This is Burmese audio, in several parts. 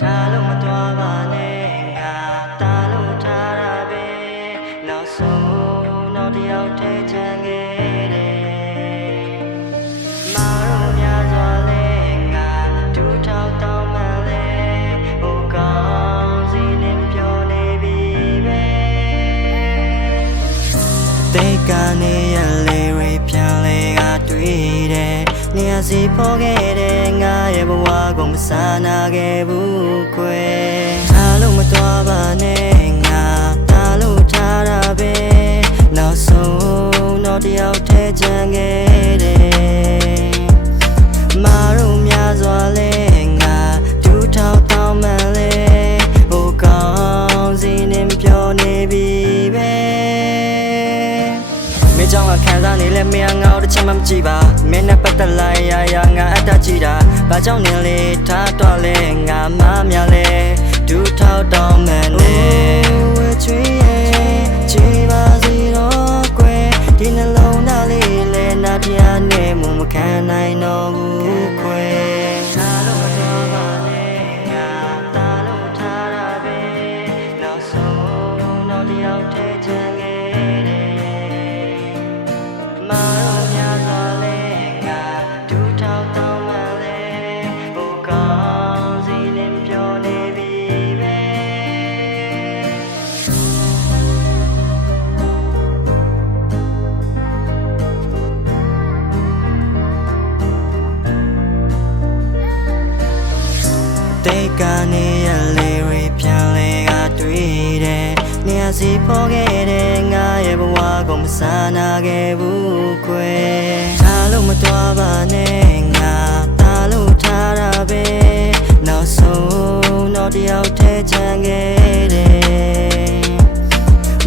Talo matwaba nenga talo tarabe no so no diao te jangere maro nya zwa lenga tu thao taw man le ho kaung si nin pyo ne bi be te ka ne ya le re phyan le ga twi deနေရာစီပေါ်ခဲ့တဲ့ငါရဲ့ဘဝကိုမဆာနာခဲ့ဘူးခွဲအားလုံးမတော်ပါနဲ့ငါတားလို့ထားတာပဲနောက်ဆုံးတော့တယောက်တည်းချန်ခဲ့တယ်မာတို့များစွာလဲငါဒူးထောက်တောင်းမှန်လဲဟိုကောင်းစီနေပြောနေပြီပဲမင်းကြောင့်ခံစားနေလဲမင်းငါ့ကိုတစ်ချက်မှမကြည့်ပါမင်းနဲ့ပတ်သက်လိုက်ရငါအတကြည့်တာဘာကြောင့်နေလဲထားတော့လဲငါမများလဲဒူးထောက်တောင်းမှန်နေဝဲချွေးရဲ့ကြည်ပါစီတော့ကွယ်ဒီနှလုံးသားလေးလဲနာတရားနဲ့မခံနိုင်တော့ဘူးခွဲအားလုံးမတော်ပါနဲ့ငါတားလို့ထားတာပဲနောက်ဆုံးတော့တယောက်တည်းချန်ခဲ့တယ်မာတော့များစွာလဲငါဒူးထောက်တောင်းမှလဲဟိုကောင်းစီနေပြောနေပြီပဲတေကနေရလေရပြန်လေကတွေ့တယ်နေရာစီပေါ်ခဲ့တဲ့ငါရဲ့ဘဝကိုမဆာနာခဲ့ဘူးခွဲအားလုံးမတော်ပါနဲ့ငါတားလို့ထားတာပဲနောက်ဆုံးတော့တယောက်တည်းချန်ခဲ့တယ်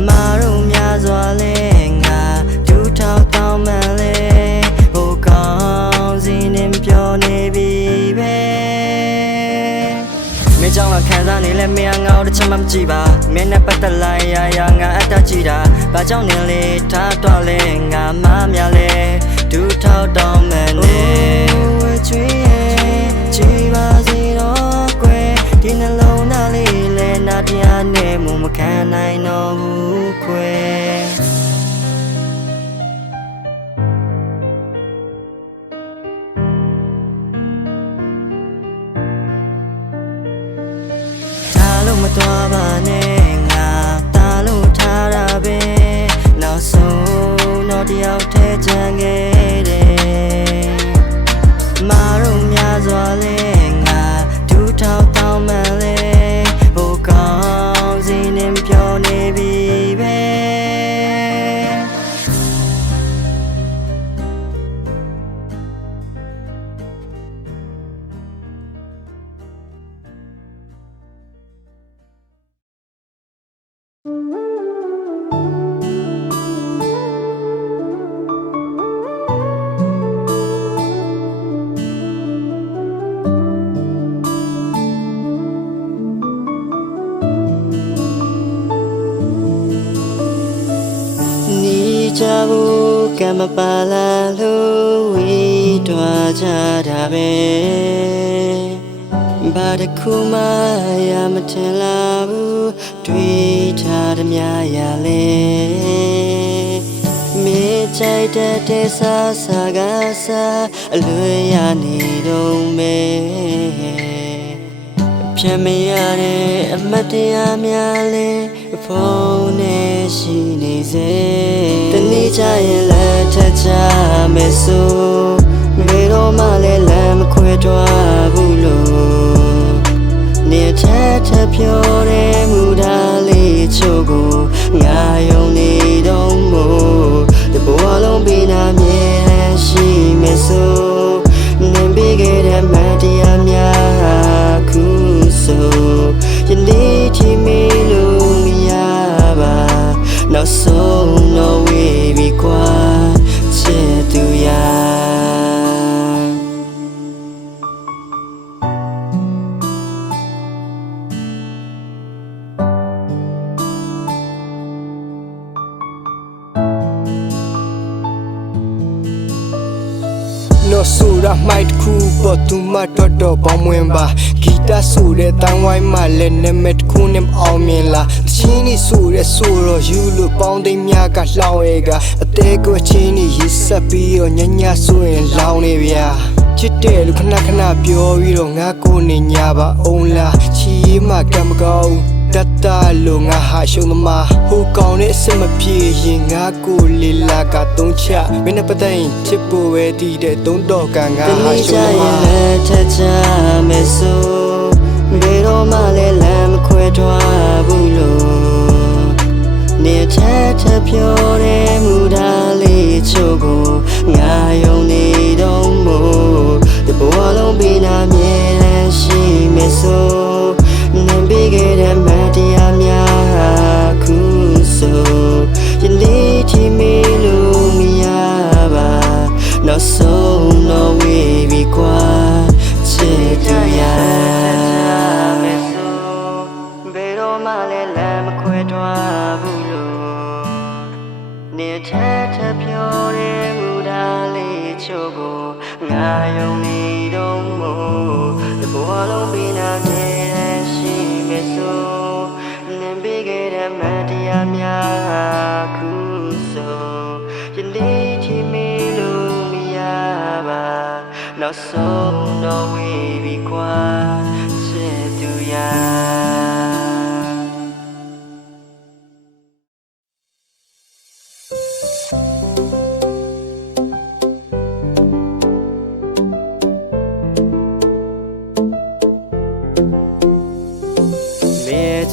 မာတို့များစွာလဲငါဒူးထောက်တောင်းမှန်လဲဟိုကောင်းစီနေပြောနေပြီပဲမင်းကြောင့်ခံစားနေလဲမင်းငါ့ကိုတစ်ချက်မှမကြည့်ပါမင်းနဲ့ပတ်သက်လိုက်ရငါအတကြည့်တာဘာကြောင့်နေလဲထားတော့လဲငါမများလဲဒူးထောက်တောင်းမှန်နေဝဲချွေးရဲ့ကြည်ပါစီတော့ကွယ်ဒီနှလုံးသားလေးလဲနာတရားနဲ့မခံနိုင်တော့ဘူးခွဲမတော်ပါနဲ့ငါတားလို့ထားတာပဲနောက်ဆုံးတော့တယောက်တည်းချန်ခဲ့တယ်မာတို့များစွာလဲငါဒူးထောက်တောင်းမှန်လဲဟိုကောင်းစီနေပြောနေပြီပဲကြဘူးကမပါလာလို့ဝီတွားကြတာပဲဘာတခုမှရမထင်လာဘူးတွေးထားသမျှရလဲမေးကြိုက်တဲ့ဆာကစားအလွယ်ရနေတော့မယ်ဖြတ်မရတဲ့အမတ်တရားများလဲဖုန်းနဲ့ရှိနေစေတနေ့ကျရင်လက်ထက်ချမယ်ဆိုဘယ်တော့မှလည်းလမ်းမခွဲတော့ဘူးလို့နေထက်ပြောတဲ့မူသားလေးချို့ကိုငါယုံနေတော့မို့ဒီဘဝလုံးပေးနာမြဲရှိမယ်ဆိုနေပြီးခဲ့တဲ့မတရားများခုဆိုယနေ့ထိမေးလို့မရပါနောက်ဆုံးတော့ဝေးပြီကွာချစ်သူရနော်ဆိုတာမိုက်တစ်ခုပေါ်သူမတော်တော်ပေါင်းဝင်ပါဂီ တာဆိုတဲ့တန်ဝိုင်းမှာလည်းနမတစ်ခုနဲ့အောင်မြင်လာချင်းนี่ဆိုတဲ့ဆိုတော့ယူလို့ပေါင်းသိမ်းများကလှောင်းရဲကအသေးကိုချင်းนี่ရစ်ဆက်ပြီးတော့ညညဆိုရင်လောင်းနေဗျာချစ်တယ်လို့ခဏခဏပြောပြီးတော့ငါကိုနေညာပါအောင်လားချီမကံမကောင်းတတလို့ငါဟာရှုံးသမားဟိုကောင်နဲ့အစမပြေရင်ငါကိုလေးလာကသုံးချမင်းနဲ့ပတ်သက်ရင်ချစ်ဖို့ပဲတည်တဲ့သုံးတော့ကငါဟာရှုံးသမား ထချမယ်ဆိုဘယ်တော့မှလည်းလမ်းမခွဲထွားဘူးလို့နေထထပြောတဲ့မူသားလေးချို့ကိုငါယုံနေတော့မို့ဒီဘဝလုံးပြီးနာမြဲတမ်းရှိမယ်ဆိုနံပေးခဲ့တဲ့မတရားများခုဆိုယနေ့ထိမေးလို့မရပါနောက်ဆုံးတော့ဝေးပြီကွာချစ်သူရမယ်ဆိုဘယ်တော့မှလည်းလမ်းမခွဲထွားဘူးလို့နေထထပြောတဲ့မူသားလေးချို့ကိုငါယုံနေတော့မို့ဒီဘဝလုံးပြီးနာမြဲရှိမယ်ဆိုနံပေးခဲ့တဲ့မတရားများခုဆိုယနေ့ထိမေးလို့မရပါနောက်ဆုံးတော့ဝေးပြီကွာချစ်သူရ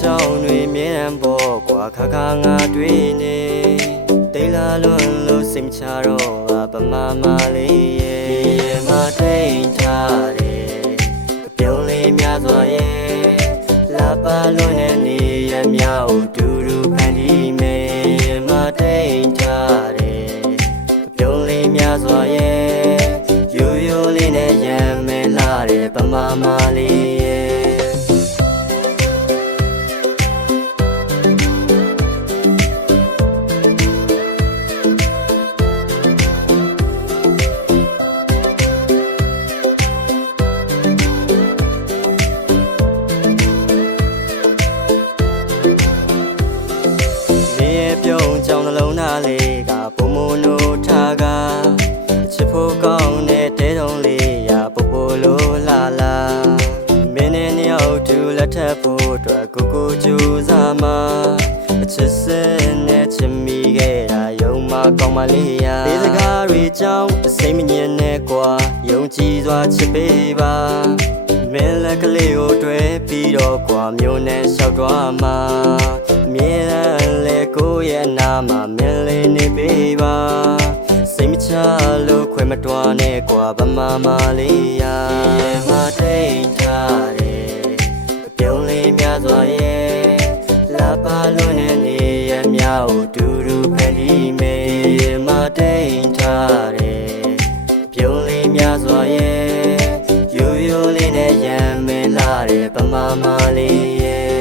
ကြောင်တွေမြဲတမ်းပေါ်ကွာခါခါငါတွေ့နေတိတ်လာလွန်လို့စိတ်ချတော့ဗမာမလေးရဲ့မထိန်ထားတယ်ပြုံးလေးများစွာရဲ့လာပါလွန်တဲ့နေရမြောက်တူတူဖန်တီးမယ်မထိန်ထားတယ်ပြုံးလေးများစွာရဲ့ရိုးရိုးလေးနဲ့ရမ်းမဲလာတဲ့ဗမာမလေးရဲ့ပြုံးကြောင်နှလုံးသားလေးကပုံမနိုးထားကချစ်ဖို့ကောင်းတဲ့တဲတုံးလေးရပူလိုလာလာမင်းနဲ့နှစ်ယောက်တူလက်ထပ်ဖို့အတွက်ကိုကြိုးစားမှာအချစ်စင်နဲ့ချစ်မိခဲ့တာယုံမကောင်းမလေးရဒီစကားတွေကြောင့်အစိမ့်မညင်နဲ့ကွာယုံကြည်စွာချစ်ပေးပါမင်းလက်ကလေးကိုတွေ့ပြီးတော့ကွာမျိုးနဲ့လျှောက်သွားမှာမြဲတမ်းလေကိုရဲ့နာမှာမင်းလေးနေပေးပါစိတ်မချလို့ခွဲမတွားနဲ့ကွာဗမာမလေးရာမထိန်ထားတယ်ပြုံးလေးများစွာရဲ့လာပါလွန်တဲ့နေရမြောက်တူတူဖန်တီးမယ်မထိန်ထားတယ်ပြုံးလေးများစွာရဲ့ရိုးရိုးလေးနဲ့ရမ်းမဲလာတဲ့ဗမာမလေးရဲ့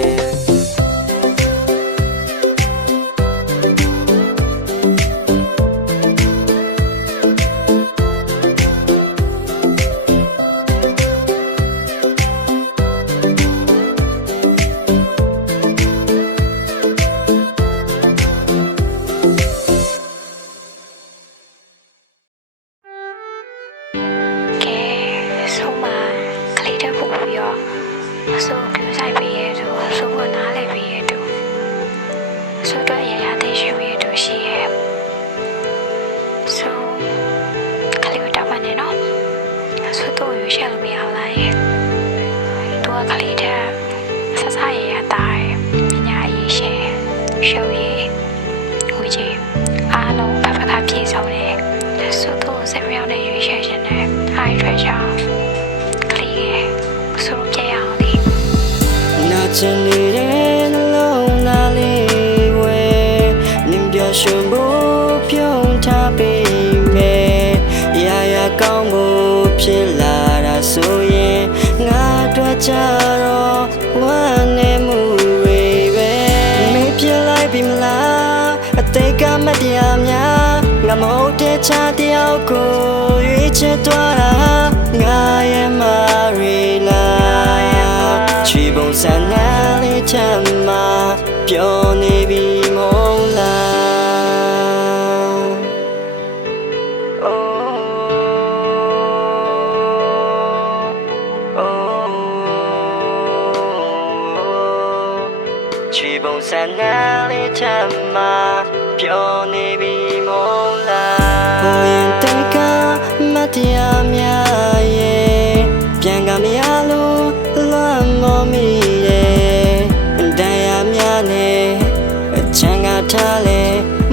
ဆိုပြဆိုင်ပြီးရဲ့ဆိုကနားလေပြီးရဲ့တို့ဆိုတော့ရရတဲ့ရှိပြီးတို့ရှိရဲ့ဆိုခလေးတော့မနေနော်ဆိုတော့ရွှေရှယ်လို့မရလားရဲ့တို့ကခလေးတဲ့ဆဆရရတာရဲ့ညာရေးရှယ်ရှုပ်ရေးဝေးကြီးအားလုံးဖဖကပြေဆုံးတယ်ဆိုတော့စက်မြောင်းတဲ့ရွှေရှယ်ရှင်နဲ့အိုင်ထွက်ချောင်းခလေးရဲ့ဆိုပြရအောင်ချင်နေတဲ့နှလုံးသားလေးဝဲနင်းပြရှင်ဖို့ပြုံးထားပေးမယ်ရာရာကောင်းဖို့ဖြစ်လာတာဆိုရင်ငါတို့ကြတော့ဝမ်းနေမှုတွေပဲမေးပြလိုက်ပြီမလားအသေးကမတရားများငါမဟုတ်တဲ့ချာတယောက်ကိုရွေးချယ်သွားတာငါရဲ့မရီလာ စံငန်းလေးချမ်းမှာပြောနေပြီမဟုတ်လား ချီပုံစံငန်းလေးချမ်းမှာပြောနေပြီမဟုတ်လားဘုရင်တကမတရားများရဲ့ပြန်ကမရလို့လွမ်းမောမိရဲ့တရားများနဲ့ချမ်းကထားလဲ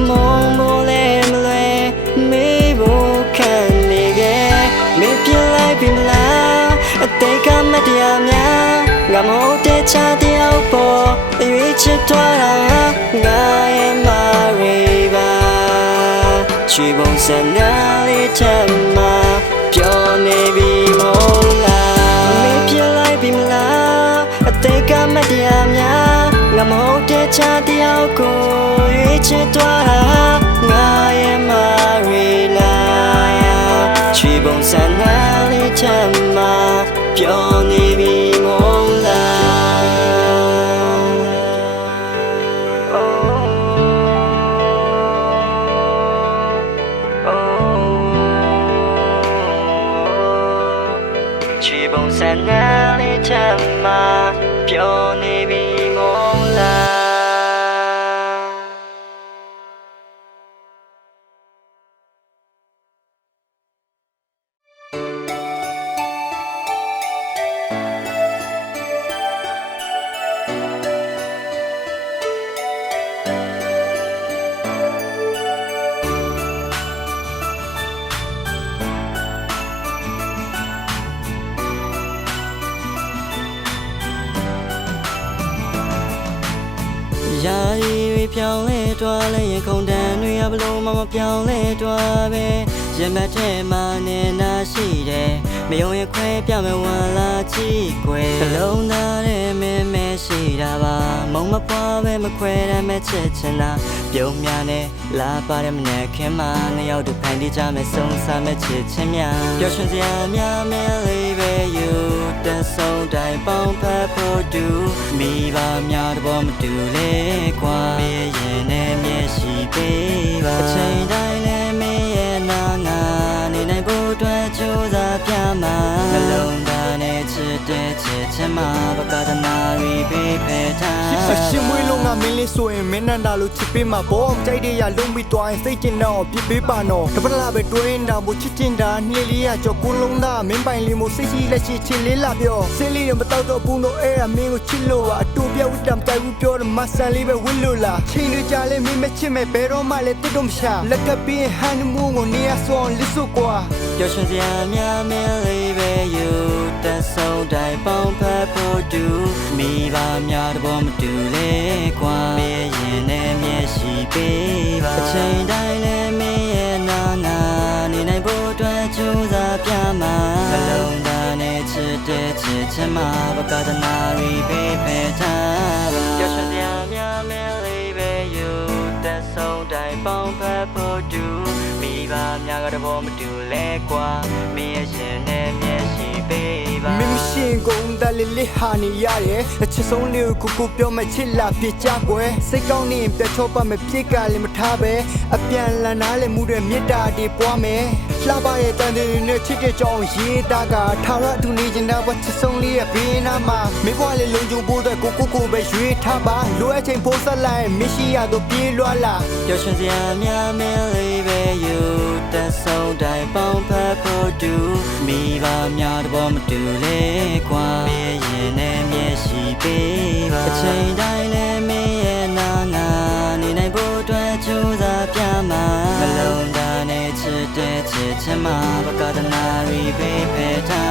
မုံမိုးလဲမလွယ်မေးဖို့ခံနေခဲ့မင်းပြလိုက်ပြီမလားအသေးကမတရားများငါမဟုတ်တဲ့ချာတယောက်ပေါ်အရွေးချစ်သွားတာငါရဲ့မရီပါချီပုံစံနာလေးချမ်းမှာပြောနေပြီမဟုတ်လားမင်းပြလိုက်ပြီမလားအသေးကမတရားများငါမဟုတ်တဲ့ချာတယောက်ကိုရွေးချစ်သွားတာငါရဲ့မရီလားချီပုံစံနာလေးချမ်းမှာပြောနေပြီမဟုတ်လားချီပုံစံနဲ့လေးချမ်းမှာပြောနေပြီမဟုတ်လား ယာရီတွေပြောင်းလဲတွားလဲရင်ခုန်တန်တွေဘလို့မပြောင်းလဲတွားပဲရင်မက်ထဲမှာနေနာရှိတယ်မယုံရင်ခွဲပြမယ်ဝန်လာကြည့်ကွယ်အလုံးသားတဲ့မင်းမရှိတာပါမုံမပွားပဲမခွဲတမ်းမဲ့ချစ်ချင်တာပြုံးများနဲ့လာပါတဲ့မနဲ့ခင်မနှစ်ယောက်တူဖန်တီးကြမယ်ဆုံးစားမဲ့ချစ်ချင်းများပျော်ရွှင်စရာများမဲလေးပဲယူတဆုံးတိုင်းပေါင်းဖက်ဖို့တူမိဘများတဘောမတူလေကွာမင်းရဲ့နဲ့မျက်ရှိပေးပါအချိန်တိုင်းနဲ့မင်းရဲ့နာငါနေနိုင်ဖို့အတွက်ကြိုးစားပြမှာနှလုံးသားနဲ့ချစ်တဲ့ချစ်ချင်မှာပကဒနာရီပေးဖက်ထားအရှင်မွေးလုံးကမင်းလေးဆိုရင်မင်းနန္ဒာလို့ချစ်ပေးမှာပေါ့ကြိုက်တဲ့ရလုံးပြီးသွားရင်စိတ်ကျင်တော့ပြစ်ပေးပါနော်တပတ်လာပဲတွင်းတာမို့ချစ်ချင်တာနှီးလေးရကြောကိုလုံးသားမင်းပိုင်လေးမို့စိတ်ရှိလက်ရှိချစ်လေးလာပြောစင်းလေးရမတော့တော့ဘူးတော့အဲ့ဒါမင်းကိုချစ်လို့ပါအတူပြဝတ်တံတိုက်ဘူးပြောတယ်မဆန်လေးပဲဝစ်လို့လားချိန်တွေကြာလဲမင်းမချစ်မဲ့ဘယ်တော့မှလည်းတစ်တော့မရှာလက်ကပ်ပြီးဟန်မူကိုနေရဆောင်းလစ်စို့ကွာပျော်ရွှင်စရာများမဲလေးပဲယူတဆုံးတိုင်းပေါင်းဖက်ဖို့တူမိဘများတဘောမတူလေကွာမင်းရင်နဲ့မျက်ရှိပေးပါအချိန်တိုင်းလည်းမင်းရဲ့နာငါနေနိုင်ဖို့အတွက်ကြိုးစားပြမှာနှလုံးသားနဲ့ချစ်တဲ့ချစ်ချင်မှာပကဒနာရီပေးဖက်ထားပါပျော်ရွှင်စရာများမဲလေးပဲယူတဆုံးတိုင်းပေါင်းဖက်ဖို့တူမိဘများကတဘောမတူလဲကွာမင်းရဲ့ရှင်နဲ့မျက်ရှိပေးပါမင်းရှင်ကုန်တယ်လေးဟာနေရတယ်အချစ်ဆုံးလေးကိုကိုပြောမှချစ်လာပြကြကွယ်စိတ်ကောင်းနေပြချောပါမပြစ်ကလည်းမထားပဲအပြန်လန်နားလည်းမှုတဲ့မေတ္တာတွေပွားမယ်လှပရဲ့တန်တွေနဲ့ချစ်တဲ့ကြောင်းရေးတာကထာဝရတူနေခြင်းတော့ချစ်ဆုံးလေးရဲ့ဘေးနားမှာမိဘလေးလုံခြုံဖို့တဲ့ကိုပဲရွေးထားပါလိုအပ်ချိန်ပိုးဆက်လိုက်မရှိရတော့ပြေးလွှားလာပျော်ရွှင်စရာများမဲလေးပဲယူတဆုံးတိုင်းပေါင်းဖက်ဖို့တူမိဘများတဘောမတူလေကွာမင်းရင်နဲ့မျက်ရှိပေးပါအချိန်တိုင်းလည်းမင်းရဲ့နာငါနေနိုင်ဖို့အတွက်ကြိုးစားပြမှာနှလုံးသားနဲ့ချစ်တဲ့ချစ်ချင်မှာပကဒနာရီပေးဖက်ထား